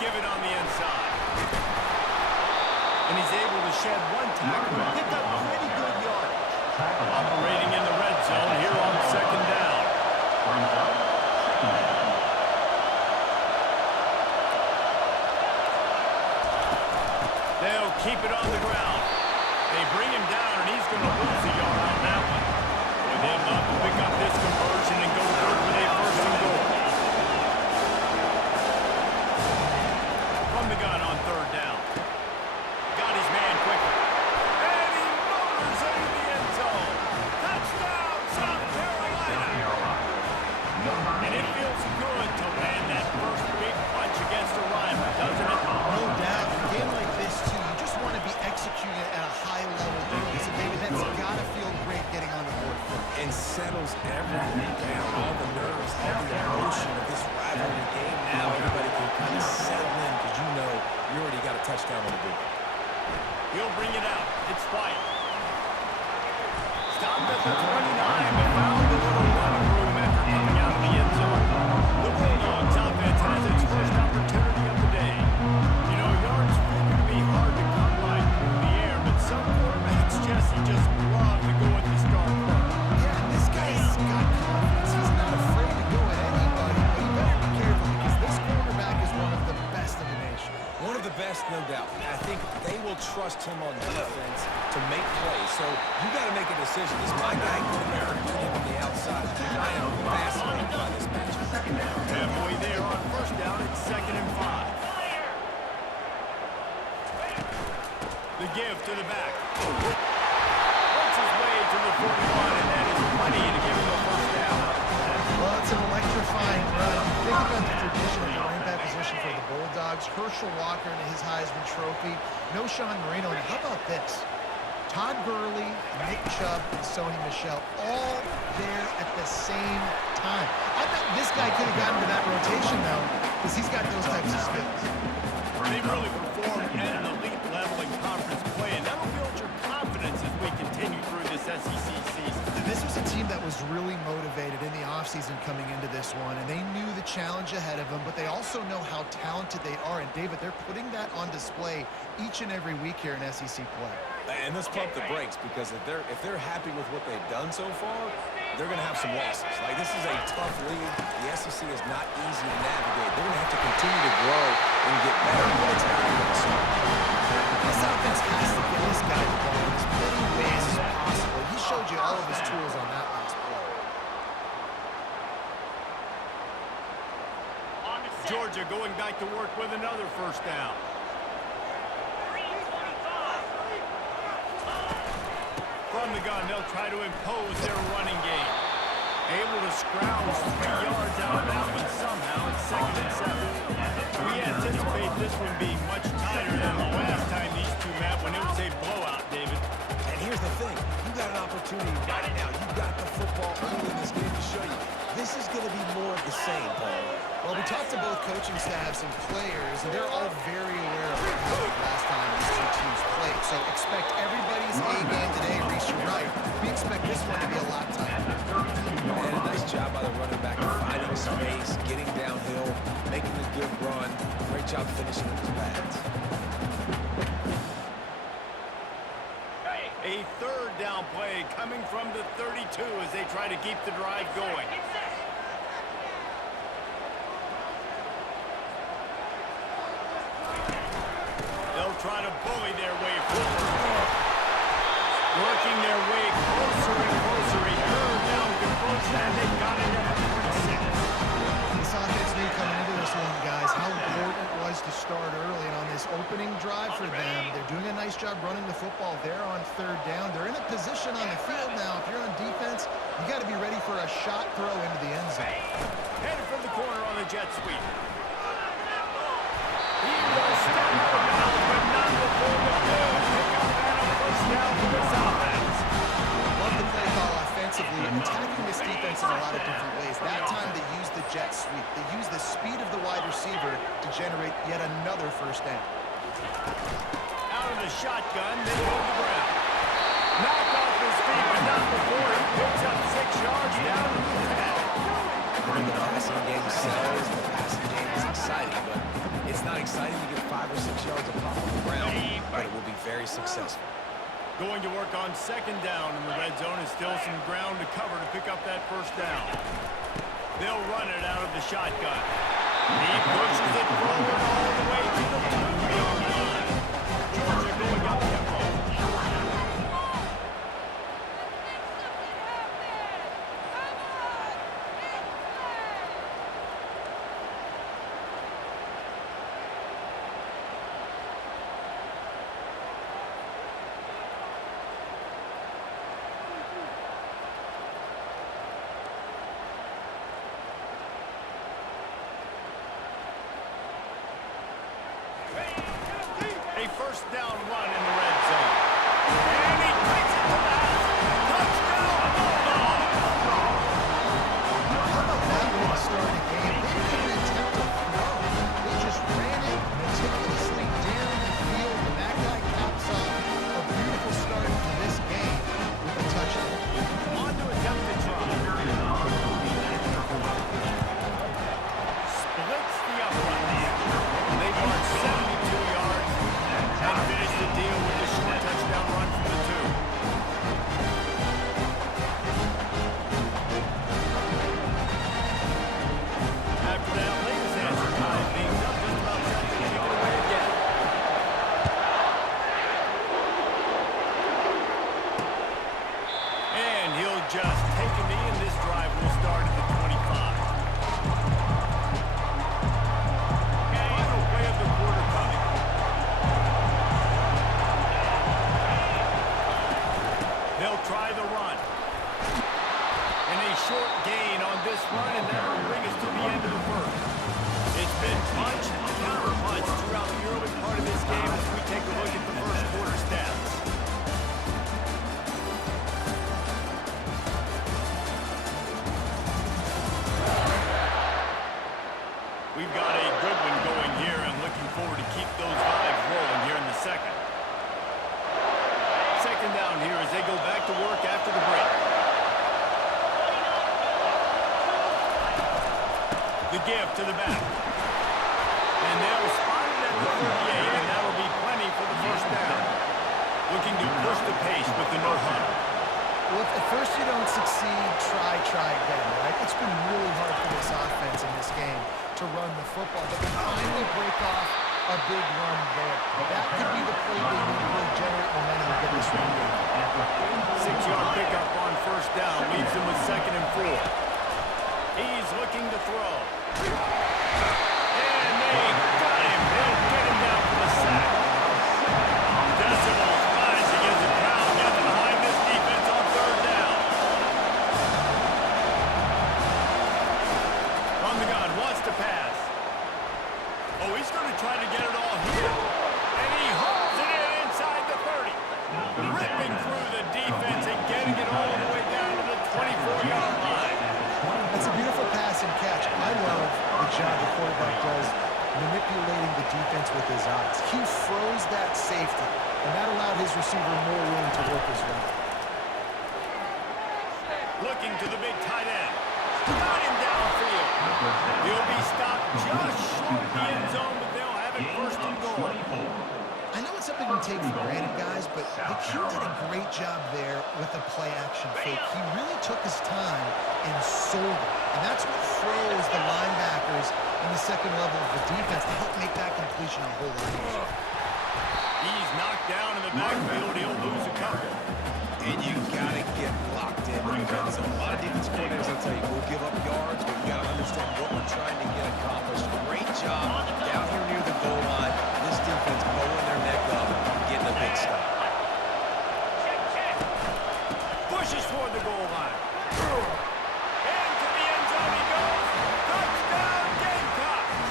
give it on the inside. And he's able to shed one tackle and pick up pretty good yardage. Operating in the red zone here on second down. They'll keep it on the ground. They bring him down, and he's going to lose a yard on that one. With him not to pick up this conversion and go to work with a first and goal. From the gun on third down. Got his man quickly. And he motors into the end zone. Touchdown, South Carolina. And it feels good to land that first big punch against a rival, doesn't it? No doubt. A game like this, too, you just want to be executing at a high level. So, David, that's got to feel great getting on the board for him. And settles everything down, all the nerves, all the emotion of this rivalry game. Now everybody can kind of settle in because you know you already got a touchdown on the board. He'll bring it out. It's White. Stopped at the 29, but found a little running room after coming out of the end zone. The Bulldogs offense has its first opportunity of the day. You know, yards figure to be hard to come by through the air, but some quarterbacks, Jesse, just love to go at the start part. Yeah, this guy's got confidence. He's not afraid to go at anybody, but you better be careful because this quarterback is one of the best in the nation. One of the best, no doubt. I think they will trust him on defense to make plays. So you got to make a decision. Is my guy going there or get him on the outside? I am fascinated by this matchup. Halfway there on first down, it's 2nd and 5. The give to the back. Works his way to the 41, and that is plenty to give him a first down. Well, it's an electrifying run. Think about the tradition of the running back position for the Bulldogs. Herschel Walker and his Heisman Trophy. No Sean Marino. And how about this? Todd Gurley, Nick Chubb, and Sony Michel all there at the same time. I bet this guy could have gotten to that rotation, though, because he's got those types of skills. They really performed at an elite level in conference play, and that'll build your confidence as we continue through this SEC season. And this was a team that was really motivated in the offseason coming into this one, and they knew the challenge ahead of them, but they also know how talented they are. And, David, they're putting that on display each and every week here in SEC play. And let's pump the brakes because if they're happy with what they've done so far, they're going to have some losses. Like, this is a tough league. The SEC is not easy to navigate. They're going to have to continue to grow and get better, but it's not going to start. This offense has to get this guy the ball in as many ways as possible. He showed you all of his tools on that last play. Georgia going back to work with another first down. From the gun, they'll try to impose their running game. Able to scrounge 3 yards out of that one somehow. It's 2nd and 7. We anticipate this one being much tighter than the last time these two met when it was a blowout, David. And here's the thing. You got an opportunity right now. You got the football early in this game to show you. This is going to be more of the same, Paul. Well, we talked to both coaching staffs and players, and they're all very aware of what happened last time these two teams played. So expect everybody's A game today, Reese, you're right. We expect this one to be a lot tighter. And a nice job by the running back, finding space, getting downhill, making a good run. Great job finishing with his pads. A third down play coming from the 32 as they try to keep the drive going. They'll try to bully their way forward. Working their way closer and closer. A third down conversion, and they've got it at 26. This offense knew coming into this one, guys, how important it was to start early. And on this opening drive for them, they're doing a nice job running the football there on third down. They're in a position on the field now. If you're on defense, you got to be ready for a shot throw into the end zone. Headed from the corner on the jet sweep. He will step out of bounds, but not before the field. Pick up and a first down for this offense. Love the play call offensively, attacking this defense in a lot of different ways. That time they used the jet sweep. They used the speed of the wide receiver to generate yet another first down. Out of the shotgun, then go to the ground. Knocked off his feet, but not before he picks up 6 yards down to the 10. The passing game sells, the passing game is exciting, but it's not exciting successful. Going to work on second down in the red zone is still some ground to cover to pick up that first down. They'll run it out of the shotgun. He pushes it forward all the way to the 2-yard line. Georgia going up tempo. A first down run in the red zone. And he takes it to the house. Touchdown, Bulldogs! How about that way to start the game? They didn't even attempt to throw. They just ran it meticulously down the field, and that guy caps off a beautiful start to this game with a touchdown. On to attempt to try. Splits the uprights. They march 72 yards and finish the deal with a short touchdown run from the 2. After that latest answer ties things up, just about set to kick it away again. And he'll just take a knee, and this drive will start at the 25. Final play of the quarter coming. They'll try the run. And a short gain on this run, and that will bring us to the end of the first. It's been punch, counter punch throughout the early part of this game as we take a look at the first quarter stats. We've got a good one going here and looking forward to keep those vibes rolling here in the second. Second down here as they go back to work after the break. The give to the back. And they'll spot it at the 38, and that'll be plenty for the first down. Looking to push the pace with the no-hunt. Well, if at first you don't succeed, try again, right? It's been really hard for this offense in this game to run the football, but they finally break off a big run there. That could be the play they need to really generate momentum and get this run going. 6-yard pickup on first down leaves them with 2nd and 4. He's looking to throw. And they got him. They'll get him down for the sack. Decibels rising as the crowd gets behind this defense on third down. From the gun, wants to pass. Oh, he's going to try to get it all here. And he holds it in inside the 30. Ripping through the defense and getting it all the way down to the 24-yard line. That's a beautiful pass and catch. I love the job the quarterback does manipulating the defense with his eyes. He froze that safety, and that allowed his receiver more room to work his way. Looking to the big tight end. Got him downfield. He'll be stopped just short of the end zone, but they'll have it first and goal. I know it's something we take for granted, guys, but the Q did a great job there with the play-action fake. He really took his time and sold it. And that's what froze the linebackers in the second level of the defense to help make that completion a whole lot easier. He's knocked down in the backfield. He'll lose a couple. And you gotta get locked in. So a lot of defense coordinators will tell you, we'll give up yards, but you gotta understand what we're trying to get accomplished. Great job down here near the goal line. This defense pulling their neck up, getting a big stop. Pushes toward the goal line. Into the end zone he goes. Touchdown, Gamecocks.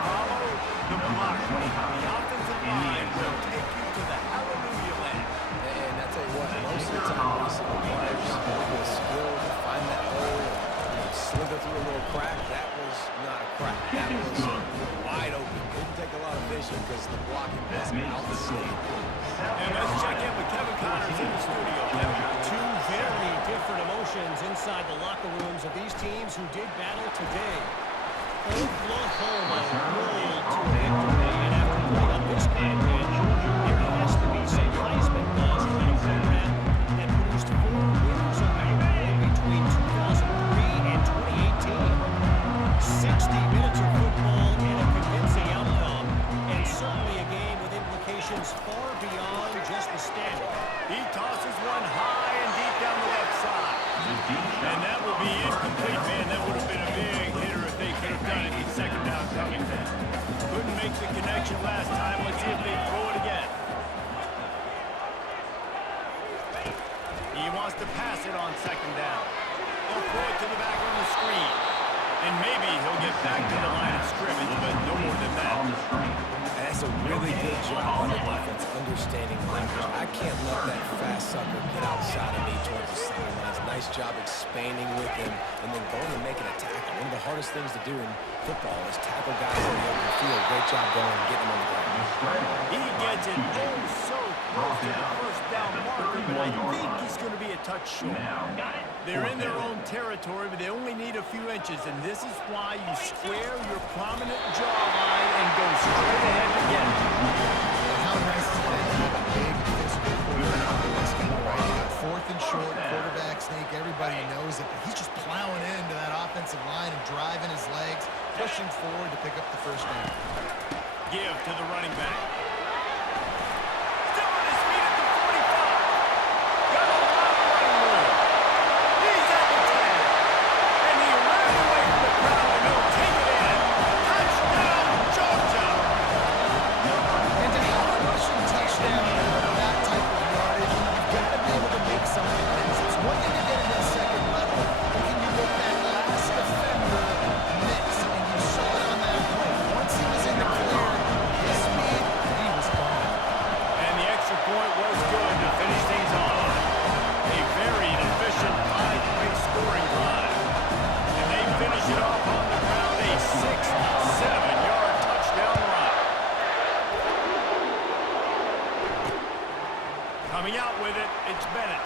Follow the block. The offensive line will take you to the hallelujah land. And I tell you what, most of the time we see the players with the skill to find that hole and slither through a little crack. That was not a crack. That was wide open. Didn't take a lot of vision because the blocking was outstanding. And let's check in with Kevin Connors in the studio. Kevin. Two very different emotions inside the locker rooms of these teams who did battle today. Oklahoma rolled to a victory, and after putting up this kind of win, And maybe he'll get back to the line of scrimmage, but no more than that. That's a really good job on the defense, understanding leverage. I can't let that fast sucker get outside of me towards the sidelines. Nice job expanding with him and then going and making a tackle. One of the hardest things to do in football is tackle guys in the open field. Great job going and getting them on the ground. He gets it so close to the first down marker, but I think he's going to be a touch short. They're in their own territory, but they only need a few inches, and this is why you square your prominent jawline and go straight ahead to get it. And how nice is it that you have a big physical quarterback on this game, right? You got fourth and short, quarterback sneak, everybody knows it, but he's just plowing into that offensive line and driving his legs, pushing forward to pick up the first down. Give to the running back. Still on his feet at the 45. Got a lot of running room. He's at the 10. And he ran away from the crowd and he'll take it in. Touchdown, Georgia. And to have a rushing touchdown with that type of yardage, you've got to be able to make something miss. It's one thing to get into the second level, but can you make that last defender miss? And you saw it on that play. Once he was in the clear, his speed, he was gone. And the extra point was good to finish things off. A very efficient 5-play scoring drive. And they finish it off on the ground, a 6-7-yard touchdown run. Coming out with it, it's Bennett.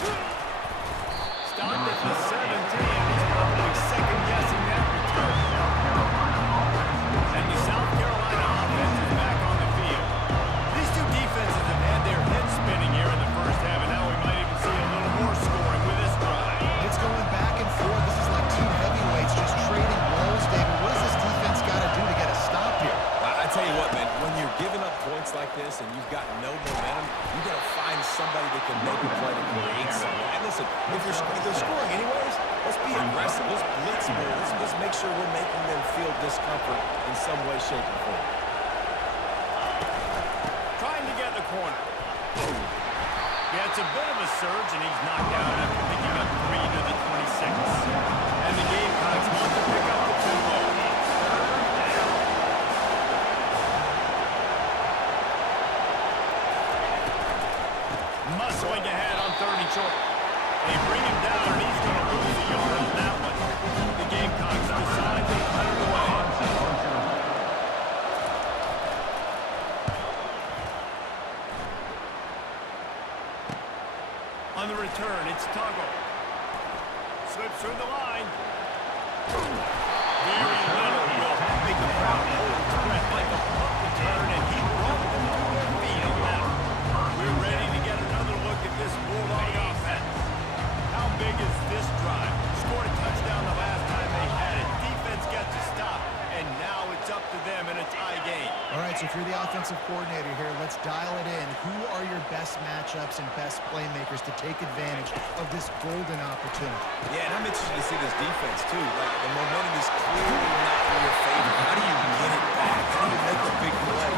Stopped at the 17. He's probably second-guessing that return. And the South Carolina offense is back on the field. These two defenses have had their heads spinning here in the first half, and now we might even see a little more scoring with this drive. It's going back and forth. This is like two heavyweights just trading blows, David. What does this defense got to do to get a stop here? I tell you what, man, when you're giving up points like this and you've got no momentum, you got to find somebody that can make a play to create something. And listen, if they're scoring anyways, let's be aggressive. Let's blitz more. Let's make sure we're making them feel discomfort in some way, shape, or form. Trying to get in the corner. Yeah, it's a bit of a surge, and he's knocked out after picking up 3 to the 26. And the Gamecocks want to pick up the 2 ball. Muscling ahead on 3rd and short. They bring him down, and he's going to lose a yard on that one. The Gamecocks decide to cut it away. On the return, it's Tuggle. Slips through the line. Very little will make the crowd hold its breath like a punt return, and he brought them to their feet on that one. We're ready to get another look at this Bulldog offense. How big is this drive? Scored a touchdown the last time they had it. Defense got to stop, and now it's up to them in a tie game. All right, so if you're the offensive coordinator here, let's dial it in. Who are your best matchups and best playmakers to take advantage of this golden opportunity? Yeah, and I'm interested to see this defense, too. Like, the momentum is clearly not in your favor. How do you get it back? How do you make a big play?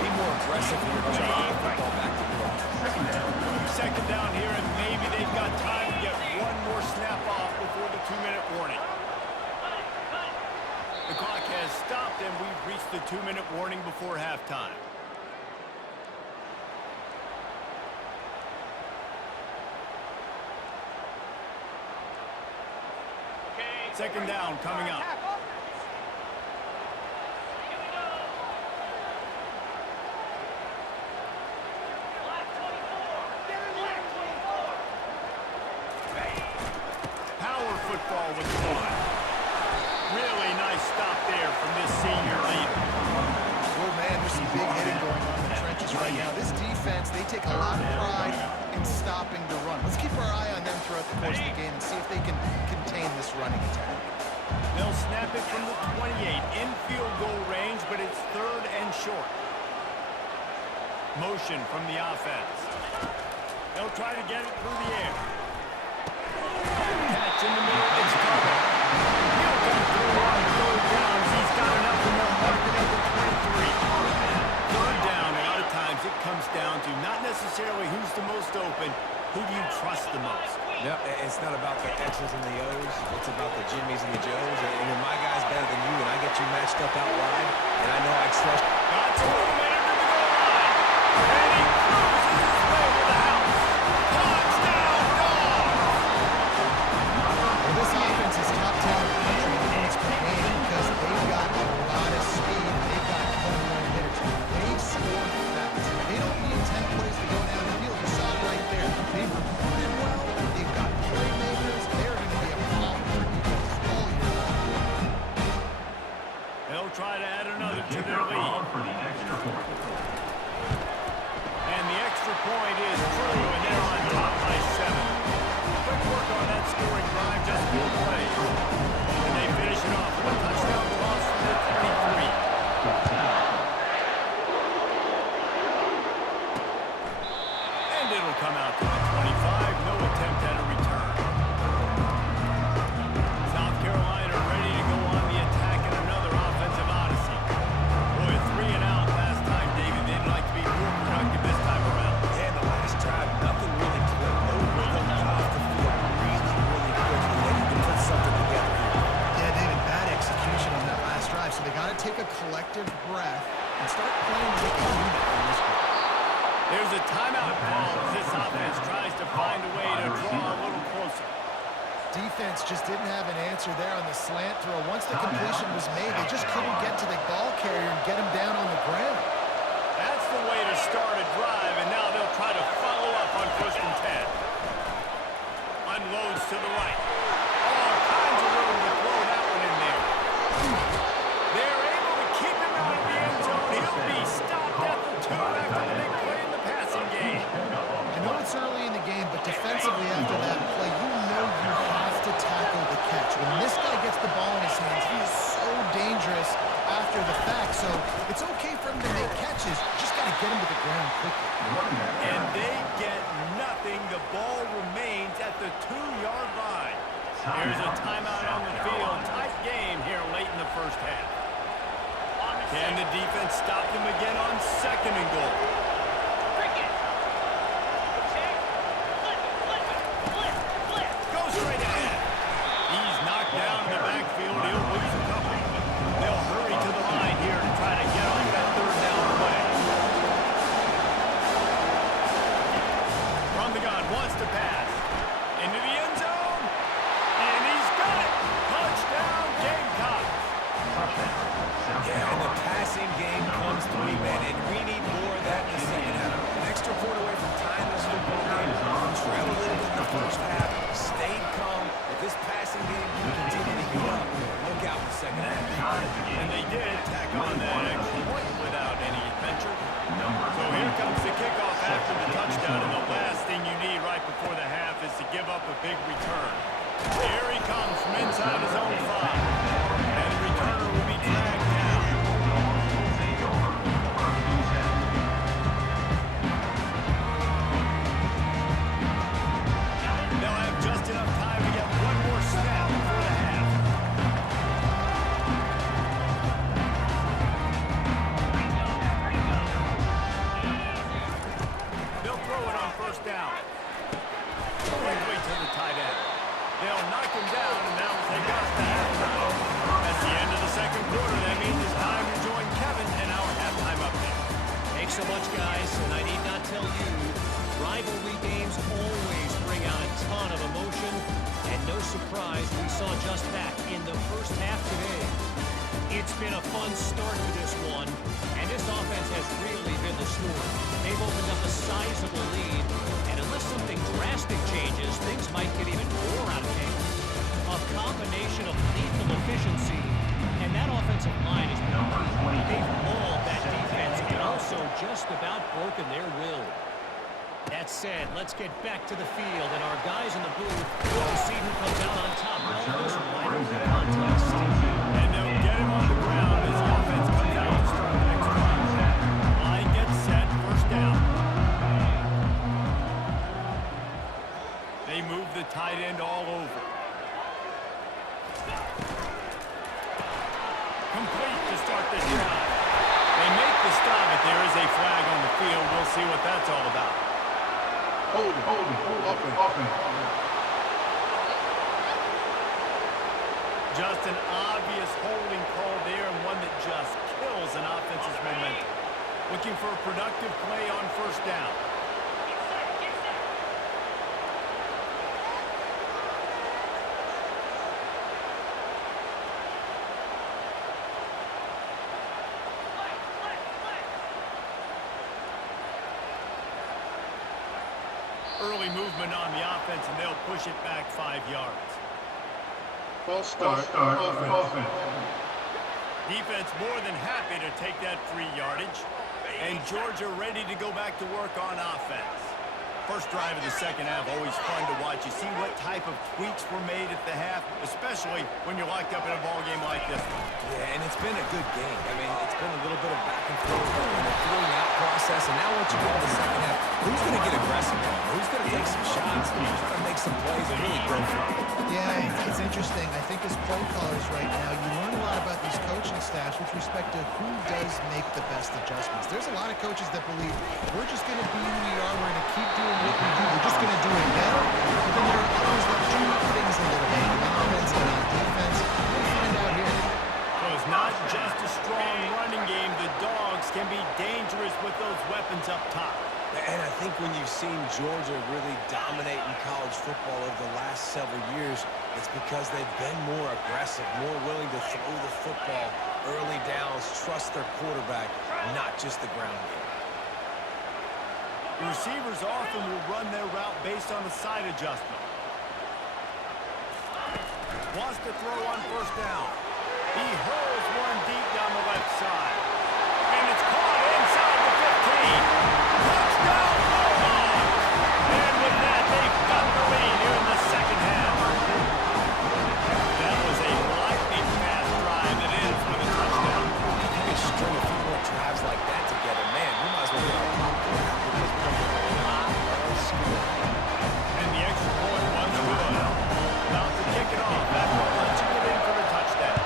Be more aggressive when you're trying to get the football back to the offense. Second down here, and maybe they've got time to get one more snap off before the 2-minute warning. The clock has stopped, and we've reached the 2-minute warning before halftime. Second down coming up. Power football with the one. Really nice stop there from this senior leader. Oh, man, there's some big hitting going on in the trenches right now. This defense, they take a lot of pride in stopping the run. Let's keep our eye on them throughout the course of the game and see if they can contain this running attack. They'll snap it from the 28 in field goal range, but it's 3rd and short. Motion from the offense. They'll try to get it through the air. Catch in the middle, it's Tuggle. He'll come through on 3rd downs. He's got enough in their market at the 23. 3rd down, a lot of times it comes down to not necessarily who's the most open, who do you trust the most? Yep, it's not about the X's and the O's. It's about the Jimmies and the Joes. And when my guys better step out wide, and I know I trust. Got to move it into the goal line. And he cruises his way to the house. Touchdown, Dogs! Well, this offense is top 10 in the country in points per game because they've got a lot of speed and they've got home run hitters. They score fast. They don't need 10 plays to go down the field. You saw it right there. They've recruited well. They've got playmakers. They're going to be a problem for defense all year long. They'll try to add another to their lead. And the extra point is true, and they're on top by 7. Quick work on that scoring drive, just 4 plays. And they finish it off with a touchdown toss from the 23. And it'll come out to the 25. No attempt at a return. South Carolina ready to go on the attack in another offensive odyssey. Boy, 3 and out last time, David. They'd like to be more productive this time around. Yeah, the last drive, nothing really clicked. No rhythm, got off the field really, really quickly. They need to put something together here. Yeah, David, bad execution on that last drive, so they got to take a collective breath and start playing like a unit on this one. There's a timeout call as this offense tries to find a way to draw a little closer. Defense just didn't have an answer there on the slant throw. Once the completion was made, they just couldn't get to the ball carrier and get him down on the ground. That's the way to start a drive, and now they'll try to follow up on 1st and 10. Unloads to the right. All kinds of room to throw that one in there. They're able to keep him out of the end zone. He'll be stopped at the 2 after the big play in the passing game. I know it's early in the game, but defensively after that play, you know you have to tackle the catch. When this guy gets the ball in his hands, he is so dangerous after the fact. So it's okay for him to make catches. You just got to get him to the ground quickly. And they get nothing. The ball remains at the 2-yard line. Here's a timeout on the field. Tight game here late in the first half. Can the defense stop them again on 2nd and goal? Goes straight ahead. He's knocked down in the backfield. He'll lose a couple. They'll hurry to the line here to try to get off that 3rd down play. From the gun, wants to pass. Into the end zone. And he's got it. Touchdown, Gamecocks. Yeah, and the passing game comes through, man, and we need more of that in the second half. An extra point away from tying this football game. Traveled a little bit in the first half, stayed calm. If this passing game can continue to heat up, look out in the second half. And they did tack on that extra point without any adventure. So here comes the kickoff after the touchdown, and the last thing you need right before the half is to give up a big return. Here he comes from inside his own 5. And the returner will be dragged down. They'll have just enough time to get one more snap before the half. They'll throw it on 1st down. Quickly to the tight end. They'll knock him down, and that'll take us to halftime. That's the end of the 2nd quarter. That means it's time to join Kevin in our halftime update. Thanks so much, guys, and I need not tell you, rivalry games always bring out a ton of emotion, and no surprise we saw just that in the first half today. It's been a fun start to this one, and this offense has really been the story. They've opened up a sizable lead, and unless something drastic changes, things might get even more out of hand. A combination of lethal efficiency, and that offensive line has been key. They've mauled that defense and also just about broken their will. That said, let's get back to the field, and our guys in the booth will see who comes out on top of this rivalry contest. And they'll get him on the ground as the offense comes out to start the next drive. Line gets set, 1st down. They move the tight end all over. Complete to start this drive. They make the stop, but there is a flag on the field. We'll see what that's all about. Just an obvious holding call there, and one that a productive play on first down. Early movement on the offense, and they'll push it back 5 yards. False start offense. Defense more than happy to take that free yardage. And Georgia ready to go back to work on offense. First drive of the second half, always fun to watch. You see what type of tweaks were made at the half, especially when you're locked up in a ball game like this one. Yeah, and it's been a good game. I mean, it's been a little bit of back and forth and a feeling out process. And now once you get to the second half, who's going to get aggressive now? Who's going to take some shots and try to make some plays and really go for it? Yeah, it's interesting. I think as play callers right now, you learn a lot about these coaching staffs with respect to who does make the best adjustments. There's a lot of coaches that believe we're just going to be who we are. We're going to keep doing what we do. We're just going to do it better. But then there are others that do things a little bit on offense and on defense. We'll find out here. So it's not just a strong running game. The Dogs can be dangerous with those weapons up top. And I think when you've seen Georgia really dominate in college football over the last several years, it's because they've been more aggressive, more willing to throw the football early downs, trust their quarterback, not just the ground game. Receivers often will run their route based on a side adjustment. Wants to throw on first down. He hurls one deep down the left side. And it's caught inside the 15. Touchdown, Bulldogs! And with that, they've got the lead here in the second half. That was a lightning-fast drive that ends with a touchdown. If you could string a few more drives like that together, man, we might as well get our popcorn out because we're going to get a lot of scoring. And the extra point was good. About to kick it off after punching it in for the touchdown.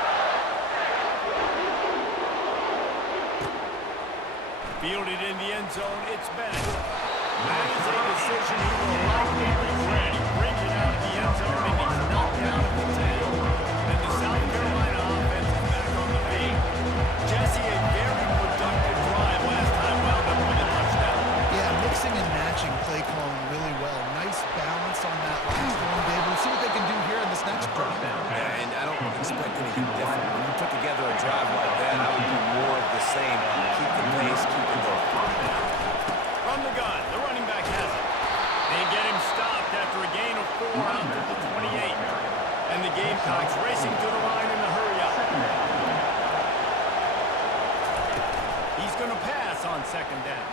Fielded in the end zone, it's Bennett. That is a decision he will likely regret. He brings it out of the end zone and he's knocked down at the 10. And the South Carolina offense is back on the field. Jesse, a very productive drive last time, wound up with a touchdown. Yeah, mixing and matching play calling really well. Nice balance on that last one, David. We'll see what they can do here in this next drive. Yeah, and I don't expect anything different. When you put together a drive like that, I would do more of the same. Keep the pace, keep it going. From the gun, the running back has it. They get him stopped after a gain of 4 out to the 28. And the Gamecocks racing to the line in the hurry-up. He's going to pass on second down.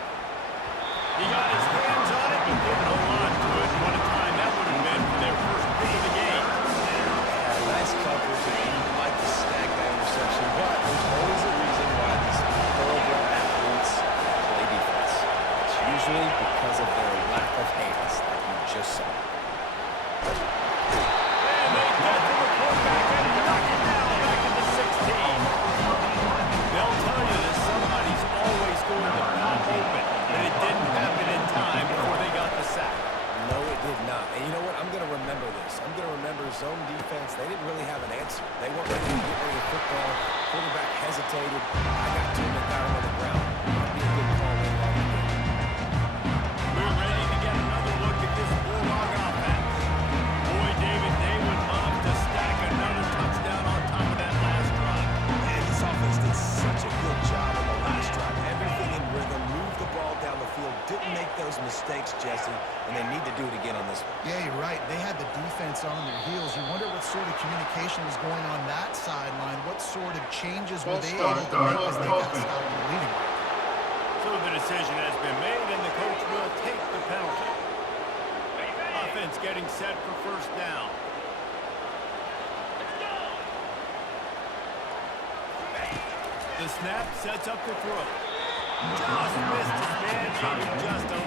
He got his hands on it, but didn't hold on to it. What a time that would have been for their first pick of the game. Yeah, nice coverage, and you'd like to snag that interception, but there's always a reason why these thoroughbred athletes play defense. It's usually because of their lack of hands, like you just saw. And they get to the quarterback and knock it down back at the 16. They'll tell you that somebody's always going to pop open, but it didn't happen in time before they got the sack. No, it did not. And you know what? I'm going to remember this. I'm going to remember zone defense. They didn't really have an answer. They weren't ready to get rid of the football. Quarterback hesitated. I got two and got him on the ground. Might be a good call later on in the game. We're ready to get another look at this Bulldog offense. Boy, David, they would love to stack another touchdown on top of that last drive. Man, this offense did such a good job on the last drive. Everything in rhythm, moved the ball down the field, didn't make those mistakes, Jesse, and they need to do it again on this one. Yeah, you're right. They had the defense on their heels. You wonder what sort of communication was going on that sideline. What sort of changes were they able to make as they got stopped in the leading? So the decision has been made, and the coach will take the penalty. Offense getting set for first down. The snap sets up the throw. Just missed his man, maybe just a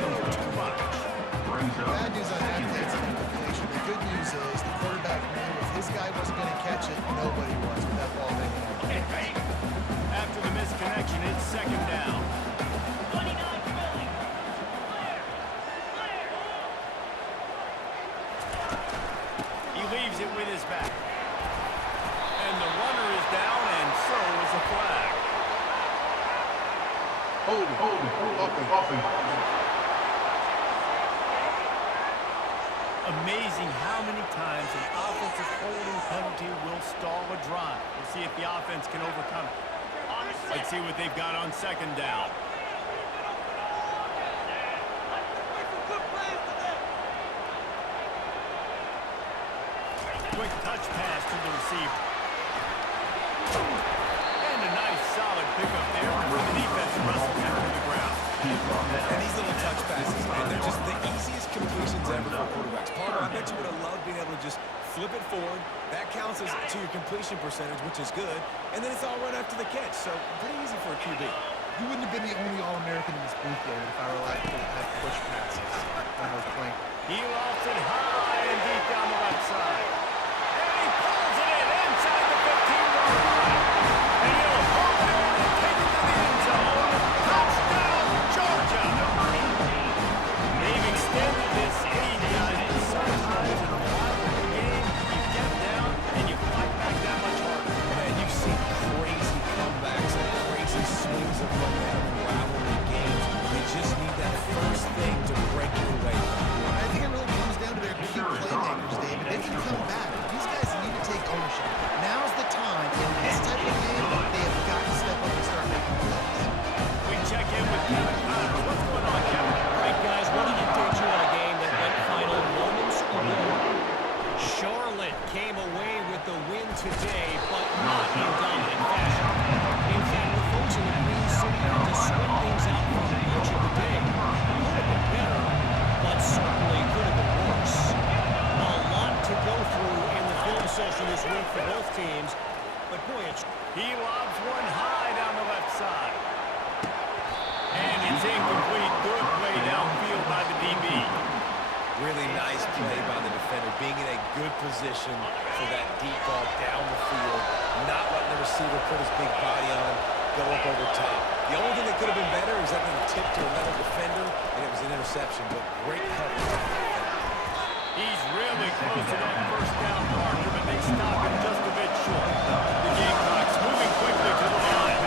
little too much. Bad news on that play, it's an incompletion. The good news is the quarterback knew if his guy wasn't going to catch it, nobody was with that ball hanging out. After the misconnection, it's second down. He leaves it with his back. And the runner is down, and so is a flag. Offense. Amazing how many times an offensive holding penalty will stall a drive. We'll see if the offense can overcome it. Let's see what they've got on second down. Quick touch pass to the receiver. And a nice solid pickup there before the defense wrestles him to the ground. And these little touch passes, man, they're just the easiest completions ever for quarterbacks. Palmer, I bet you would have loved being able to just flip it forward. That counts as to your completion percentage, which is good. And then it's all right after the catch. So pretty easy for a QB. You wouldn't have been the only All-American in this booth, David, if I were allowed to have push passes when I was playing. He lofts it high and deep down the left side. And he pulls it in inside the 15-yard line. And he'll hop in and take it to the end zone. Touchdown, Georgia! They've extended this lead, guys, but sometimes in a rivalry game, you get down and you fight back that much harder. Man, you've seen crazy comebacks and crazy swings of momentum in rivalry games. You just need that first thing to break your way. I think it really comes down to their key playmakers, David. They can come back. These guys need to take ownership. Now's the time. In this type of game, they have got to step up and start making plays. We check in with Kevin Connors. What's going on, Kevin? All right, guys, want to update you on a game that went final moments ago. Charlotte came away with the win today, but not in dominant fashion. In fact, the folks in the Queen City had to sweat things out for much of the day. Could have been better, but certainly could have been worse. A lot to go through in the film session this week for both teams, but boy, it's... He lobs one high down the left side. And it's incomplete. Good play downfield by the DB. Really nice play by the defender, being in a good position for that deep ball down the field, not letting the receiver put his big body on him, go up over top. The only thing that could have been better is that thing tipped to another defender, and it was an interception, but great coverage by the defender. He's really close to that first down marker, but they stop him just a bit short. The Gamecocks moving quickly to the line.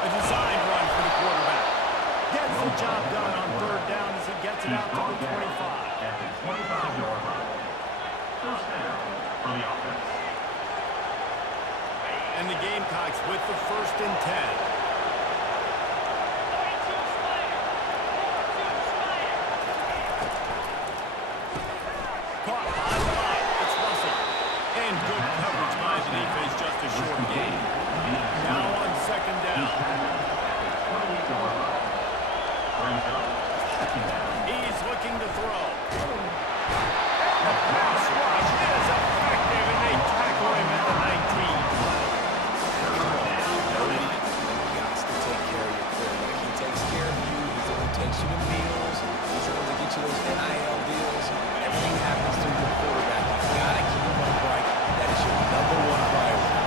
A design run for the quarterback. Gets the job done on third down as he gets it out to the 25. At the 25-yard line. First down for the offense. And the Gamecocks with the 1st and 10. Caught by the line. It's Russell. And good coverage by the defense, just a short gain. Now on second down. He's looking to throw. The pass rush is effective, and they tackle him at the 19. Got to take care of your quarterback. He takes care of you. He's the one who takes you to meals. He's the one that gets you those NIL deals. Everything happens through your quarterback. You've got to keep him upright. That is your #1 priority.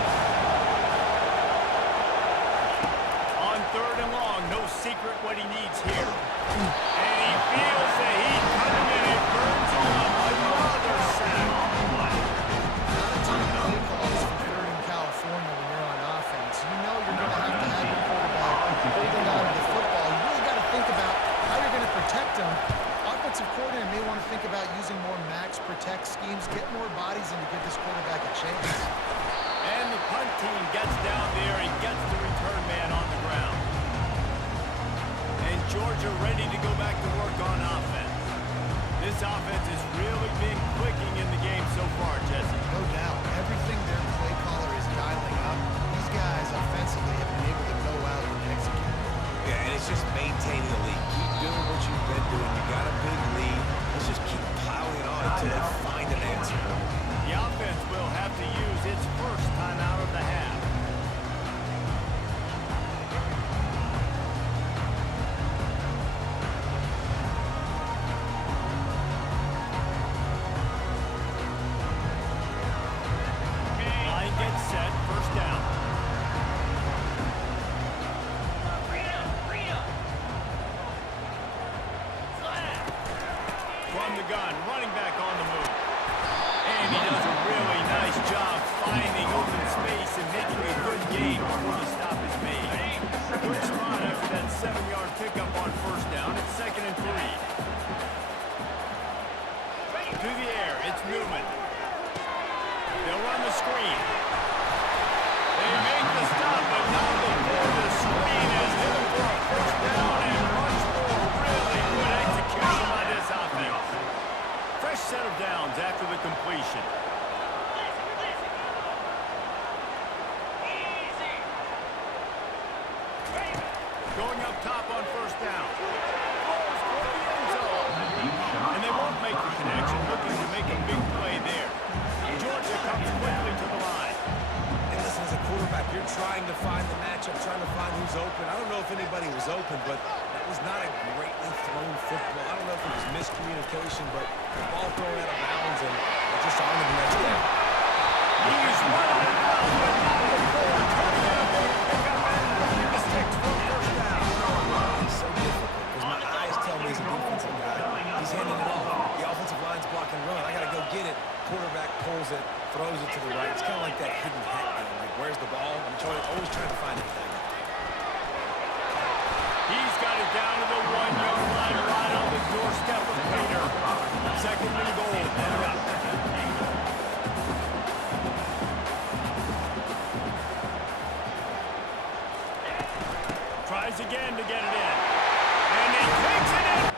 On third and long, no secret what he needs here. And he feels the heat coming in and burns him up. Another sack. Not a ton of play calls for third in California when you're on offense. You know you're going to have your quarterback holding on to the football. You really got to think about how you're going to protect him. Offensive coordinator may want to think about using more max protect schemes, get more bodies in to give this quarterback a chance. And the punt team gets down there and gets the return man on the ground. And Georgia ready to go back to work on offense. This offense has really been clicking in the game so far, Jesse. No doubt. Everything their play caller is dialing up. These guys offensively have been able to go out and execute. Yeah, and it's just maintaining the lead. Keep doing what you've been doing. You got a big lead. Let's just keep piling on until they find an answer. The offense will have to use its first time out of the half. Line gets set, first down. From the gun, running back on the move. And he does a really nice job finding open space and making a good game before the stop is made. Good spot after top on first down. Throws for the end zone. And they won't make the connection, looking to make a big play there. Georgia comes quickly to the line. And listen, as a quarterback, you're trying to find the matchup, trying to find who's open. I don't know if anybody was open, but that was not a greatly thrown football. I don't know if it was miscommunication, but the ball thrown out of bounds, and it just on to the next down. He's run out of bounds, but not before turning in a big pickup and the sticks for first down. It's so difficult because my eyes tell me he's a defensive guy. He's handing it off. The offensive line's blocking run. I got to go get it. Quarterback pulls it, throws it to the right. It's kind of like that hidden hat game. Like, where's the ball? Always trying to find it. He's got it down to the 1-yard line, right on the doorstep of Painter. Second and goal. Coming up. Tries again to get it in. And he takes it in.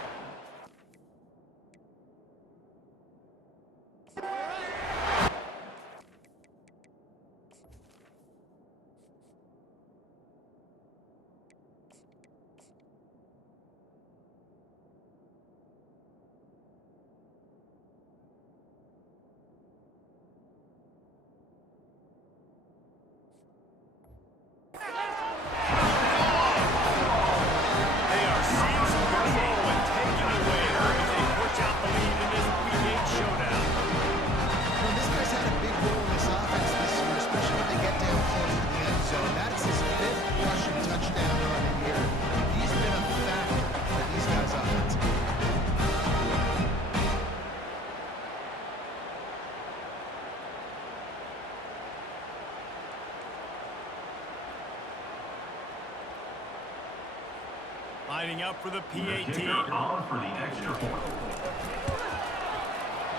Lining up for the PAT. For the extra point.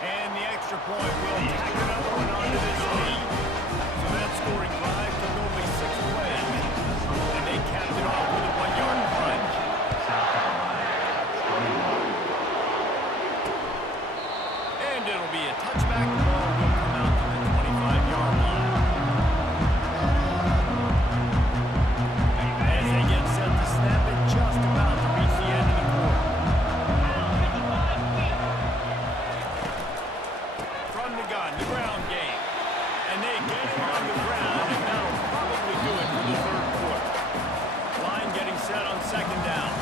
And the extra point will tack another one onto this lead. So that scoring drive took only 6 plays. And they capped it off with a 1-yard plunge. And it'll be a touchback. The ball will come out to the 25-yard line. As they get set to snap it, just about to reach the end of the quarter. From the gun, the ground game. And they get it on the ground, and that'll probably do it for the third quarter. Line getting set on second down.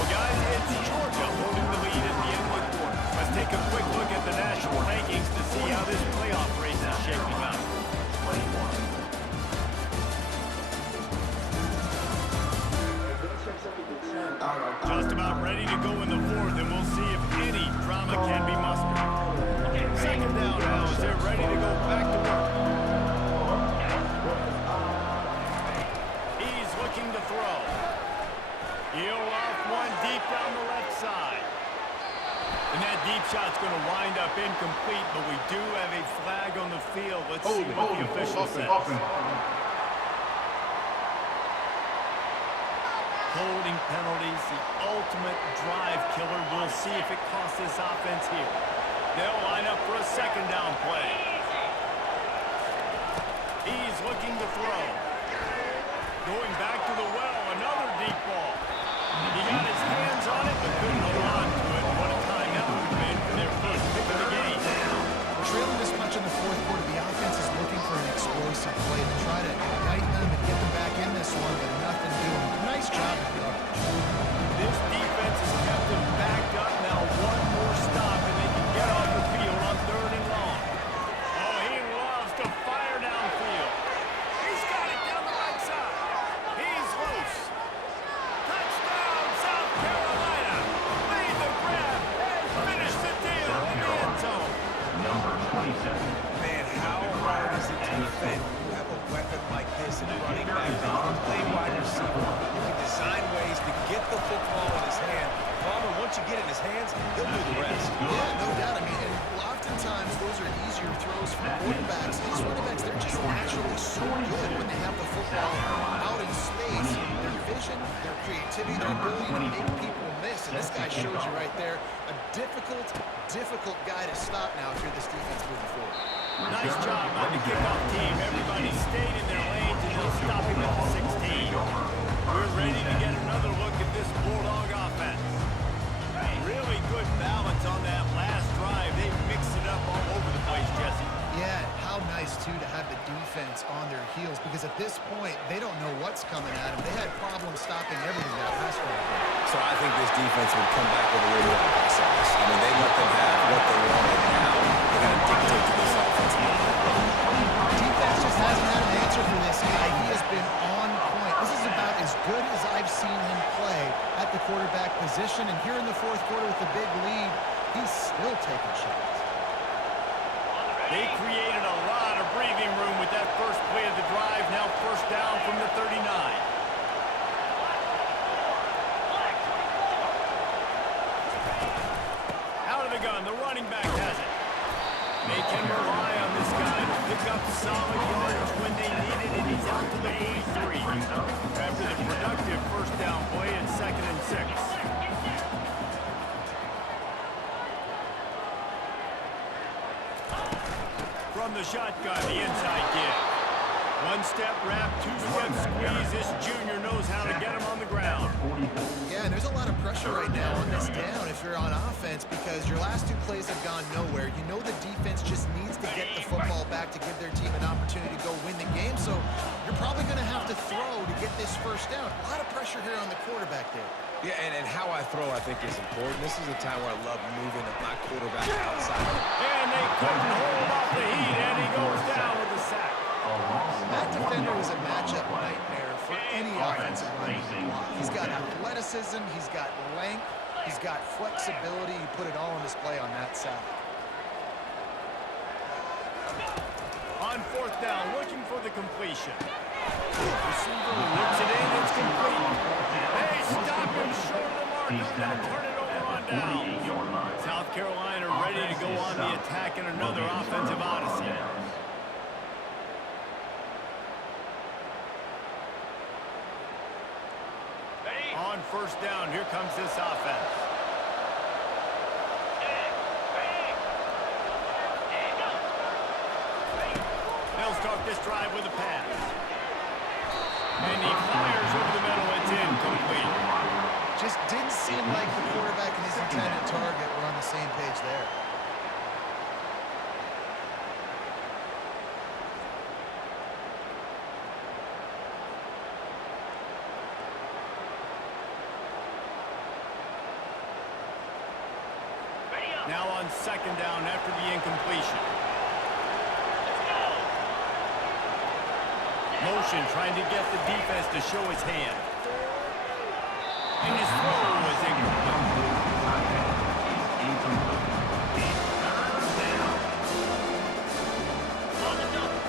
Well, guys, it's Georgia holding the lead at the end of the quarter. Let's take a quick look at the national rankings to see how this playoff race is shaping up. Just about ready to go in the fourth, and we'll see if any drama can be mustered. Second down now as they're ready to go back to work. He's looking to throw. He'll off one deep down the left side. And that deep shot's going to wind up incomplete, but we do have a flag on the field. Let's see what the official says. Holding penalties, the ultimate drive killer. We'll see if it costs this offense here. They'll line up for a second down play. He's looking to throw. Going back to the well, another deep ball. He got his hands on it, but couldn't hold on to it. What a time that would have been for their first pick of the game. Trailing this much in the fourth quarter, the offense is looking for an explosive play to try to ignite them and get them back in this one, but nothing doing. Nice job at coverage. This defense has kept them backed up. Now one more stop, and they can get off the field on third and long. Oh, he loves to fire downfield. He's got it down the right side. He's loose. Touchdown, South Carolina. Made the grab and finished the deal in the end zone. Number 27. Man, how hard is it to defend? You have a weapon like this in running back that can play wide receiver. You can design ways to get the football in his hand. Palmer, once you get it in his hands, he'll do the rest. Yeah, no doubt. I mean, and oftentimes those are easier throws for quarterbacks. These running backs, they're just naturally so good when they have the football out in space. Their vision, their creativity, their ability to make people miss. And this guy shows you right there a difficult guy to stop now if you're this defense moving forward. Nice job by the kickoff team. Everybody stayed in their lanes, and he'll stop him at the 16. We're ready to get another look at this because at this point, they don't know what's coming at them. They had problems stopping everything that last round. So I think this defense would come back with a little more aggressiveness. I mean, they let them have what they wanted. Now they got to dictate to this offense. Defense just hasn't had an answer for this guy. He has been on point. This is about as good as I've seen him play at the quarterback position. And here in the fourth quarter with the big lead, he's still taking shots. They created a lot of breathing room with that first play of the drive. Now first down from the 39. Out of the gun, the running back has it. They can rely on this guy to pick up solid yards when they need it, and he's out to the 43. After the productive first down play at 2nd and 6. From the shotgun, the inside give. One-step wrap, two-step squeeze. This junior knows how to get him on the ground. Yeah, and there's a lot of pressure right now on this down if you're on offense because your last two plays have gone nowhere. You know the defense just needs to get the football back to give their team an opportunity to go win the game, so you're probably going to have to throw to get this first down. A lot of pressure here on the quarterback there. Yeah, and how I throw, I think, is important. This is a time where I love moving my quarterback outside. And they couldn't hold off the heat, and he goes down with a sack. That defender is a matchup nightmare for any offensive lineman. He's got athleticism, he's got length, he's got flexibility. You put it all on display on that side. On fourth down, looking for the completion. Receiver looks it in, it's complete. They stop him short of the mark. They're going to turn it over on down. South Carolina ready to go on the attack in another offensive odyssey. On first down, here comes this offense. They'll start this drive with a pass. And he fires over the middle. It's incomplete. Just didn't seem like the quarterback and his intended target were on the same page there. Now on second down after the incompletion. Motion trying to get the defense to show his hand. And his throw is incomplete.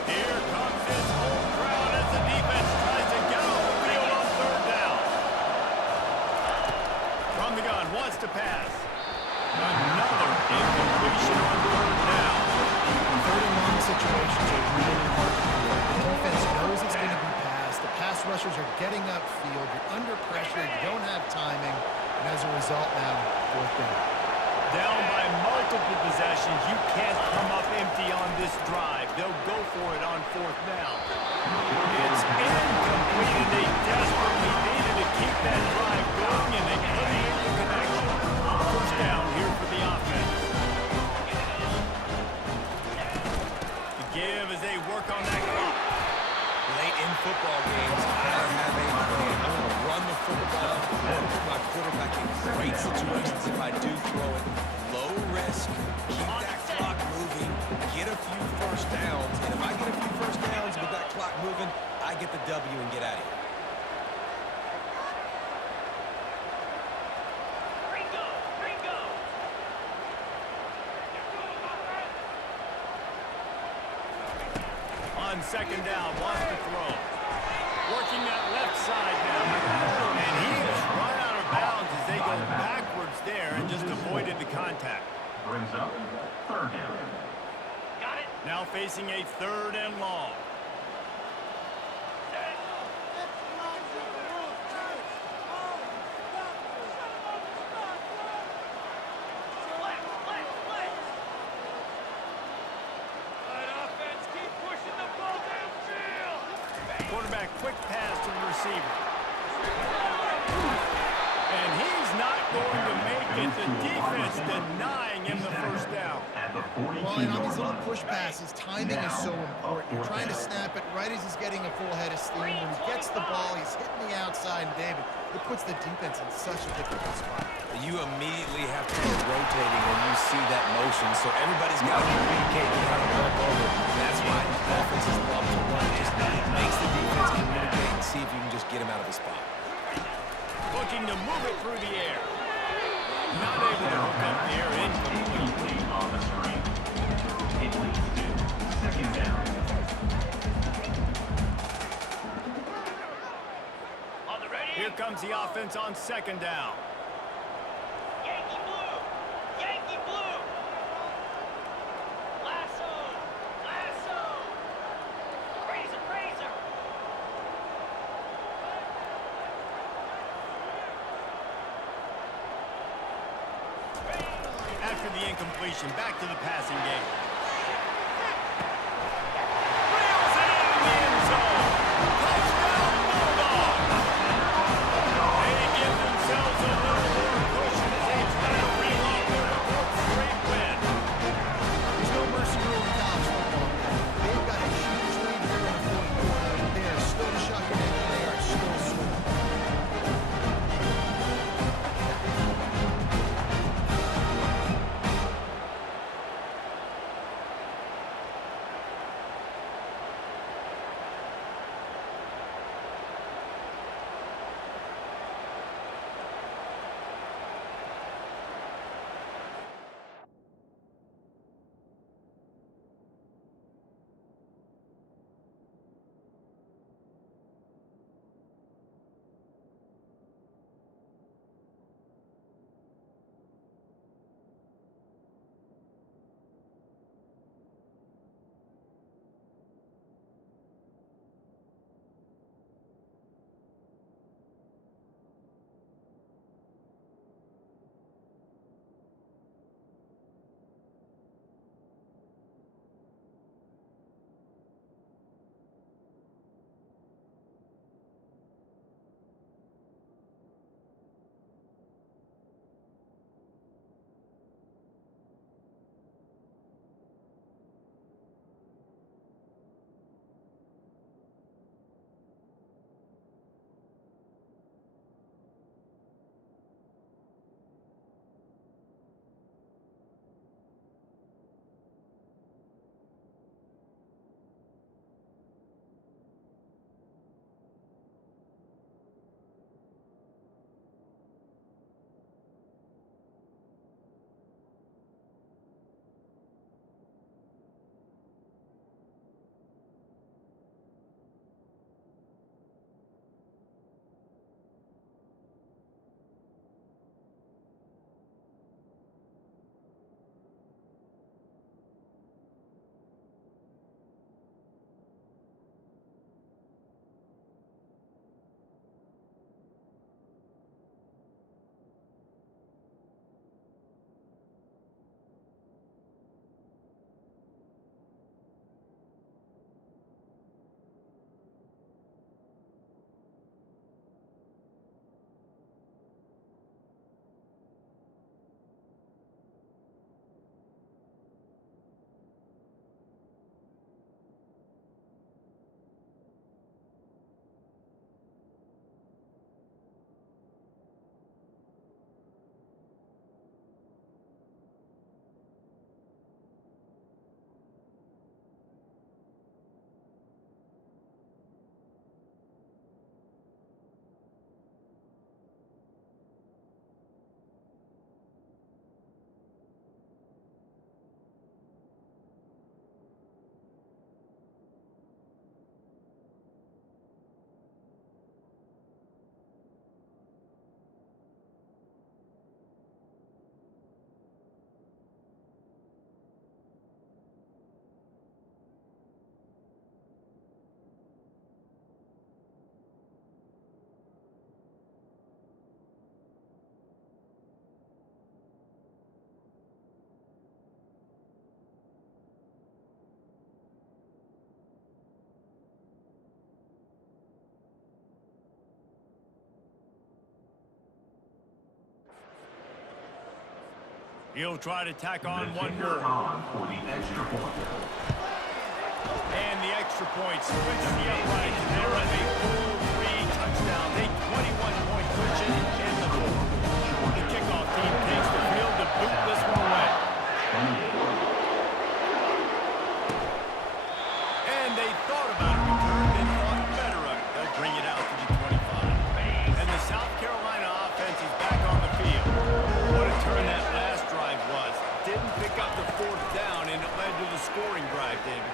Here comes this whole crowd as the defense tries to get off the field on third down. From the gun, wants to pass. Another incompletion on third down. Third and long situations are really hard to convert. The defense knows it's going to be passed. The pass rushers are getting upfield. You're under pressure. You don't have timing. And as a result now, fourth down. Down by multiple possessions. You can't come up empty on this drive. They'll go for it on fourth down. It's incomplete, and they desperately needed to keep that drive going, and they couldn't make the connection. First down here for the offense. The give as they work on that clock. Late in football games, I have a plan. I want to run the football or put my quarterback in great situations if I do throw it. Low risk, keep that clock moving, get a few first downs. And if I get a few first downs with that clock moving, I get the W and get out of here. On second down, wants to throw. Working that left side now. And he is run out of bounds as they go backwards there and just avoided the contact. Brings up third down. Now facing a third and long. Quarterback, quick pass to the receiver. And he's not going to make it. The defense denying him the first down. Well, and on these little push passes, timing is so important. You're trying to snap it right as he's getting a full head of steam. When he gets the ball, he's hitting the outside, and David, it puts the defense in such a difficult spot. You immediately have to start rotating when you see that motion, so everybody's got to communicate and how to work over. That's why offenses love to run. It just makes the defense communicate and see if you can just get him out of his spot. Looking to move it through the air. Not able to hook up there. Incomplete. On the screen. It leads to second down. Here comes the offense on second down. Yankee blue! Yankee blue! Lasso! Lasso! Razor! Razor! After the incompletion, back to the passing game. There's no mercy rule in college football. They've got a huge lead here in the fourth quarter. They are still chucking it, and they are still scoring. He'll try to tack The on one kicker more. on for the extra point. And the extra point switch the upright. And they're at a full 3 touchdowns. A 21-point cushion in the fourth. The kickoff team takes the field to boot this one away. And they thought about a return. They thought better of it. They'll bring it out to the 25. And the South Carolina offense is back on the field. What a turn that last drive was. Didn't pick up the 4th down, and it led to the scoring drive, David.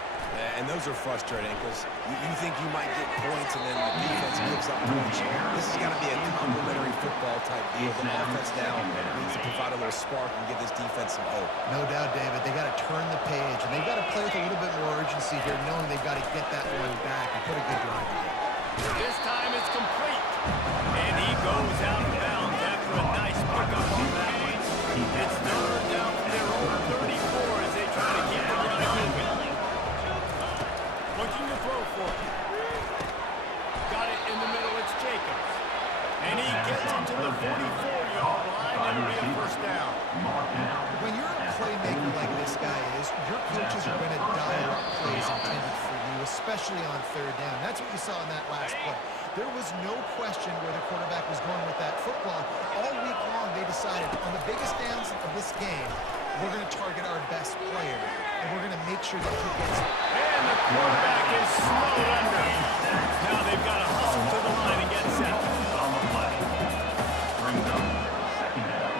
And those are frustrating because you think you might get points and then the defense gives up points. This has got to be a complementary football type deal. The offense now needs to provide a little spark and give this defense some hope. No doubt, David. They got to turn the page, and they've got to play with a little bit more urgency here, knowing they've got to get that one back and put a good drive together. This time it's complete. And he goes out of bounds after a nice pickup on that one. It's 3rd down from their own 34 as they try to keep the drive moving. Looking to throw for it. Got it in the middle. It's Jacobs. And he gets it to the 44-yard line. It'll be a 1st down. When you're a playmaker like this guy is, your coaches are going to dial up plays intended for you, especially on 3rd down. That's what you saw in that last play. There was no question where the quarterback was going with that football. All week long, they decided on the biggest downs of this game, we're going to target our best player, and we're going to make sure that he gets it. And the quarterback is snowed under. Now they've got to hustle to the line and get set. On the play. Brings up 2nd down.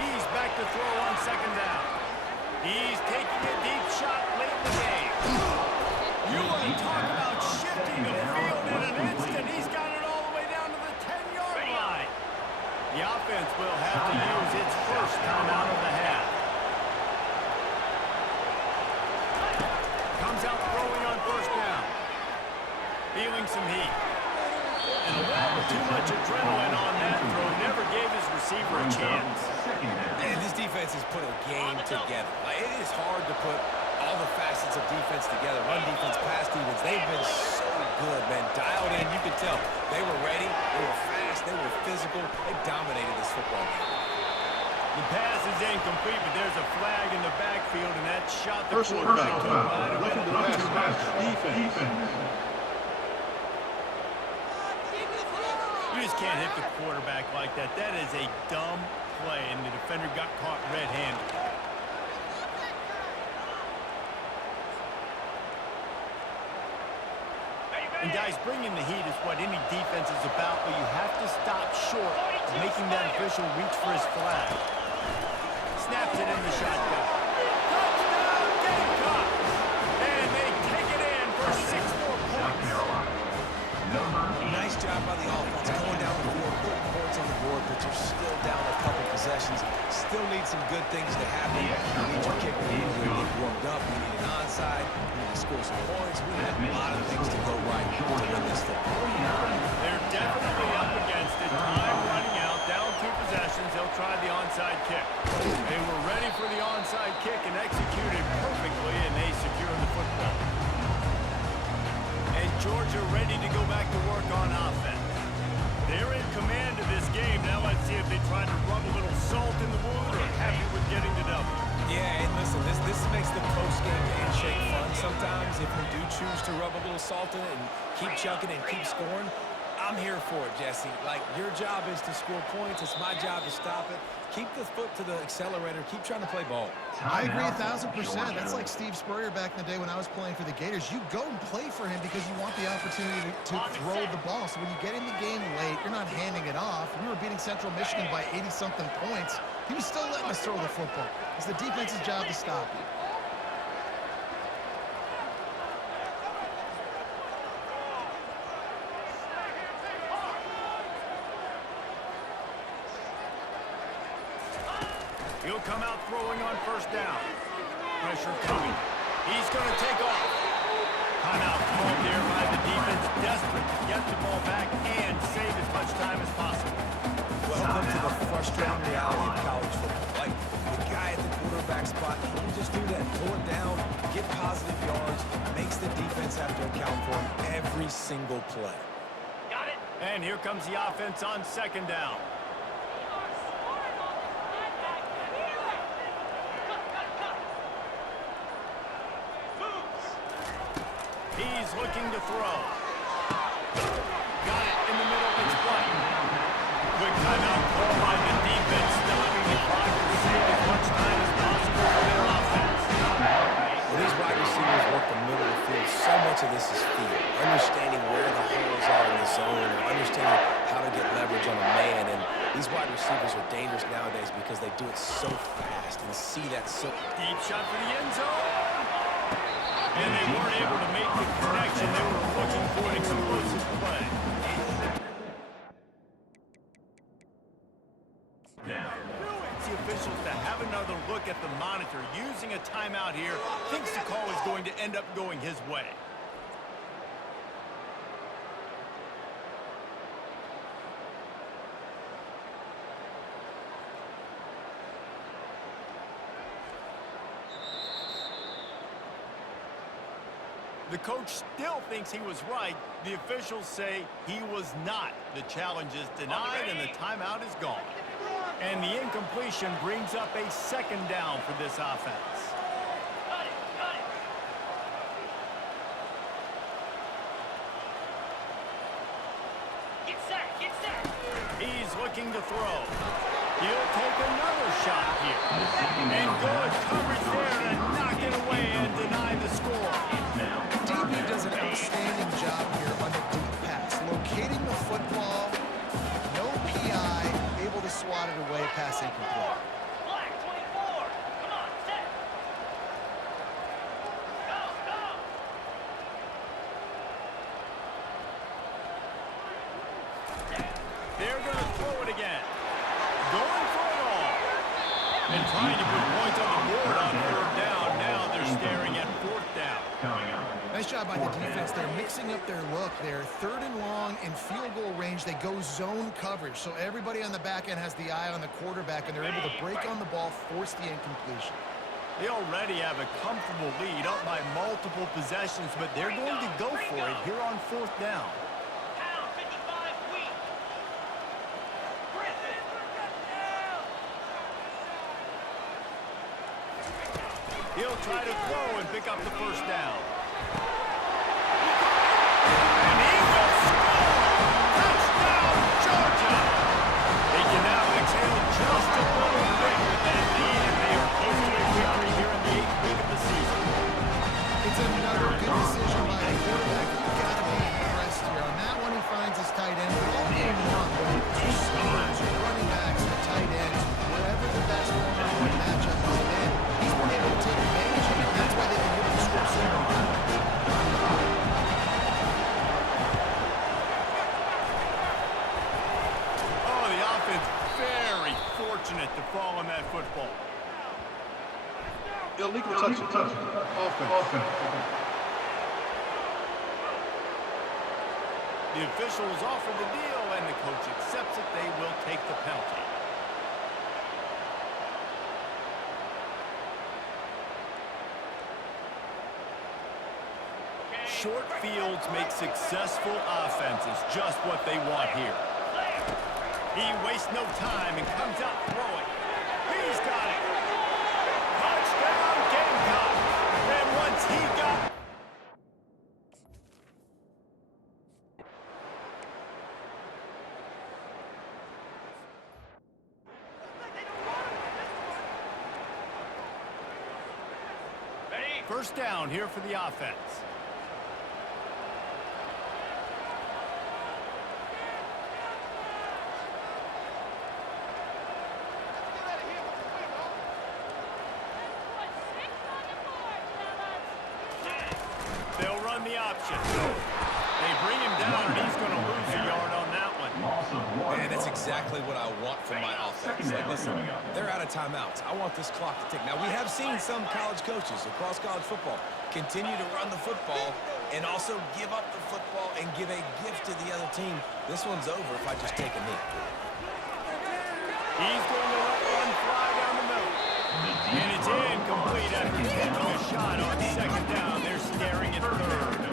He's back to throw on 2nd down. He's taking a deep shot late in the game. You want to talk about shifting the field in an instant. He's got it all the way down to the 10-yard line. The offense will have to use its 1st timeout of the half. Comes out throwing on 1st down. Feeling some heat. And a little too much adrenaline on that throw. Never gave his receiver a chance. And this defense has put a game together. Like, it is hard to put all the facets of defense together. Run defense, pass defense. They've been so good, man. Dialed in. You could tell they were ready. They were fast. They were physical. They dominated this football game. The pass is incomplete, but there's a flag in the backfield, and that shot the Personal quarterback to foul. might have Look been at a the little too much. defense. You just can't hit the quarterback like that. That is a dumb play, and the defender got caught red-handed. And guys, bringing the heat is what any defense is about, but you have to stop short of making that official reach for his flag. Snaps it in the shotgun. Touchdown, Gamecocks! And they take it in for 6 more points. Nice job by the offense going down the field, putting points on the board, but you're still down a couple possessions. Still need some good things to happen. You need your kicker to get warmed up. You need an onside. You need to score some points. We need a lot of things to go right to win this football. They're definitely up against it. Time running out, down 2 possessions. They'll try the onside kick. They were ready for the onside kick and executed perfectly, and they secured the football. And Georgia ready to go back to work on offense. They're in command of this game. Now let's see if they try to rub a little salt in the wound or are happy with getting the W. Yeah, and listen, this makes the post-game handshake fun sometimes. If we do choose to rub a little salt in it and keep chucking and keep scoring, I'm here for it, Jesse. Like, your job is to score points. It's my job to stop it. Keep the foot to the accelerator. Keep trying to play ball. I agree 1,000%. That's like Steve Spurrier back in the day when I was playing for the Gators. You go and play for him because you want the opportunity to throw the ball. So when you get in the game late, you're not handing it off. We were beating Central Michigan by 80-something points. He was still letting us throw the football. It's the defense's job to stop you. He'll come out throwing on 1st down. Pressure coming. He's going to take off. Timeout called there by the defense. Desperate to get the ball back and save as much time as possible. Welcome to the frustrating reality of college football. Like, the guy at the quarterback spot, he can just do that. Pull it down, get positive yards, makes the defense have to account for him every single play. Got it. And here comes the offense on second down. He's looking to throw. Got it in the middle. It's right. Quick timeout call by the defense, stopping the clock to save as much time as possible for their offense. When these wide receivers work the middle of the field, so much of this is feel. Understanding where the holes are in the zone, or understanding how to get leverage on a man. And these wide receivers are dangerous nowadays because they do it so fast and see that so... Deep shot for the end zone. And they weren't able to make the connection. They were looking for an explosive play. The officials to have another look at the monitor using a timeout here. Thinks the call is going to end up going his way. The coach still thinks he was right. The officials say he was not. The challenge is denied and the timeout is gone. And the incompletion brings up a second down for this offense. Cut it, cut it. Get set, get set. He's looking to throw. He'll take another shot here. And good coverage there and knock it away and deny the score. DB does an outstanding job here on the deep pass, locating the football, no PI, able to swat it away, pass incomplete. Black 24. Come on, set. Go, go. They're going to throw it again. Going for it all. And trying to put points on the board on third down. Now they're staring at fourth down. Nice job by the defense. They're mixing up their look. They're third and long in field goal range. They go zone coverage. So everybody on the back end has the eye on the quarterback, and they're able to break on the ball, force the incompletion. They already have a comfortable lead up by multiple possessions, but they're going to go for it here on fourth down. Pound 55 weak. Griffin. He'll try to throw and pick up the first down. And he will score! Touchdown, Georgia! They can now exhale just a little bit with that lead, and they are close to a victory here in the 8th week of the season. It's another good decision by the quarterback. You've got to be impressed here. On that one, he finds his tight end. But all game long, whether it's receivers or running backs or tight ends, wherever the best one-on-one matchup has been, he's been able to take advantage of it. That's why they've been able to score so many points. Oh, the offense very fortunate to fall on that football. Illegal touch. Offense. The officials offer the deal, and the coach accepts it. They will take the penalty. Short fields make successful offenses just what they want here. He wastes no time and comes out throwing. He's got it. Touchdown, Gamecocks. And once he got... Ready? First down here for the offense. They'll run the option. They bring him down, and he's going to lose a yard on that one. Man, that's exactly what I want from my offense. Like, listen, they're out of timeouts. I want this clock to tick. Now, we have seen some college coaches across college football continue to run the football and also give up the football and give a gift to the other team. This one's over if I just take a knee. He's going to let one fly down the middle. And it's incomplete after taking a shot on second down. They're staring at third.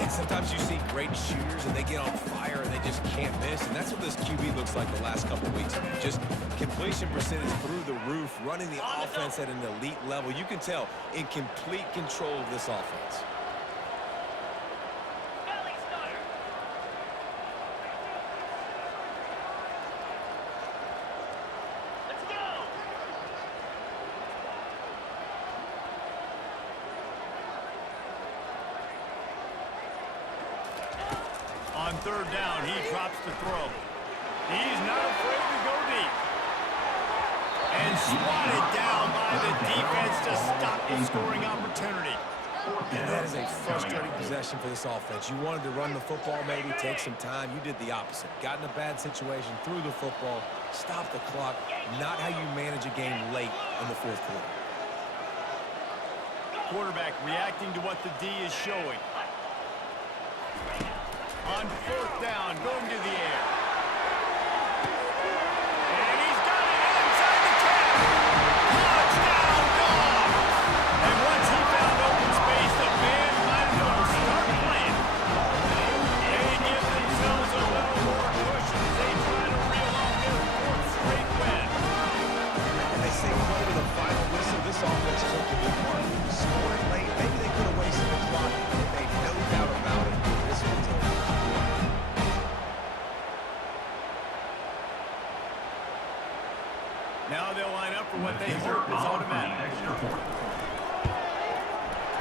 And sometimes you see great shooters and they get on fire and they you just can't miss, and that's what this QB looks like the last couple weeks, man. Just completion percentage through the roof, running the offense at an elite level. You can tell in complete control of this offense. Belly starter. Let's go. On third down, he drops the throw. He's not afraid to go deep. And swatted down by the defense to stop the scoring opportunity. And that is a frustrating possession for this offense. You wanted to run the football, maybe take some time. You did the opposite. Got in a bad situation, threw the football, stopped the clock. Not how you manage a game late in the fourth quarter. Quarterback reacting to what the D is showing. On fourth down, going to the air. And he's got it inside the 10. Touchdown, Dogs! And once he found open space, the band might as well start playing. They give themselves a little more cushion as they try to reel on their fourth straight win. And they say play to the final whistle. This offense took a good part. Scoring late, maybe they could have wasted the clock. They made no doubt about it. This one's over. Now they'll line up for what they hope is automatic.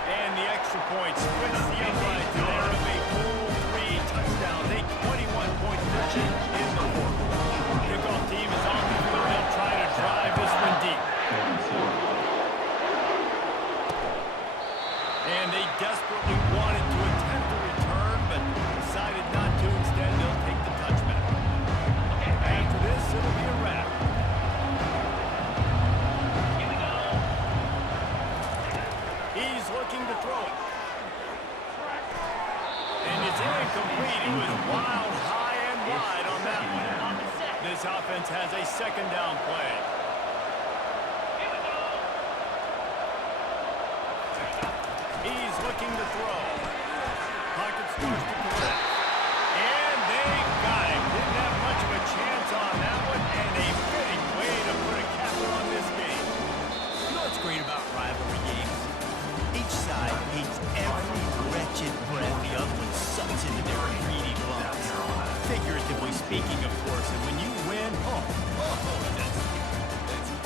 And the extra point splits the upright to there of a full 3 touchdowns, a 21-point margin in the fourth. Kickoff team is on the field. They'll try to drive this one deep. And they desperately wanted to attempt a return, but decided not to. Instead, they'll take the touchback. After this, it'll be a wrap. He's looking to throw it. And it's incomplete. He was wild, high, and wide on that one. This offense has a second down play. He's looking to throw. Pocket starts to collect. And they got him. Didn't have much of a chance on that one. And a fitting way to put a capper on this game. You know what's great about rivalry games? Each side hates every wretched breath the other one sucks into their greedy lungs. Figuratively speaking, of course. And when you win, that's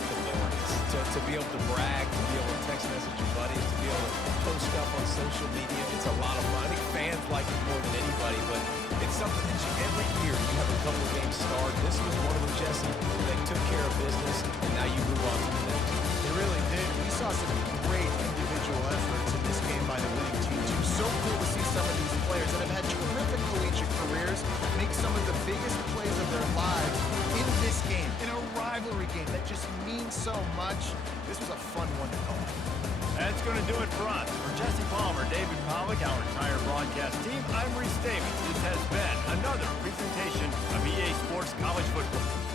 glorious. To be able to brag, to be able to text message your buddies, to be able to post stuff on social media, it's a lot of fun. I think fans like it more than anybody, but it's something that every year you have a couple of games start. This was one of them, Jesse. They took care of business, and now you move on to the next. They really did. We saw some great individual efforts in this game by the winning team, too. So cool to see some of these players that have had terrific collegiate careers make some of the biggest plays of their lives in this game, in a rivalry game that just means so much. This was a fun one to call. That's going to do it for us. For Jesse Palmer, David Pollack, our entire broadcast team, I'm Reese Davies. This has been another presentation of EA Sports College Football.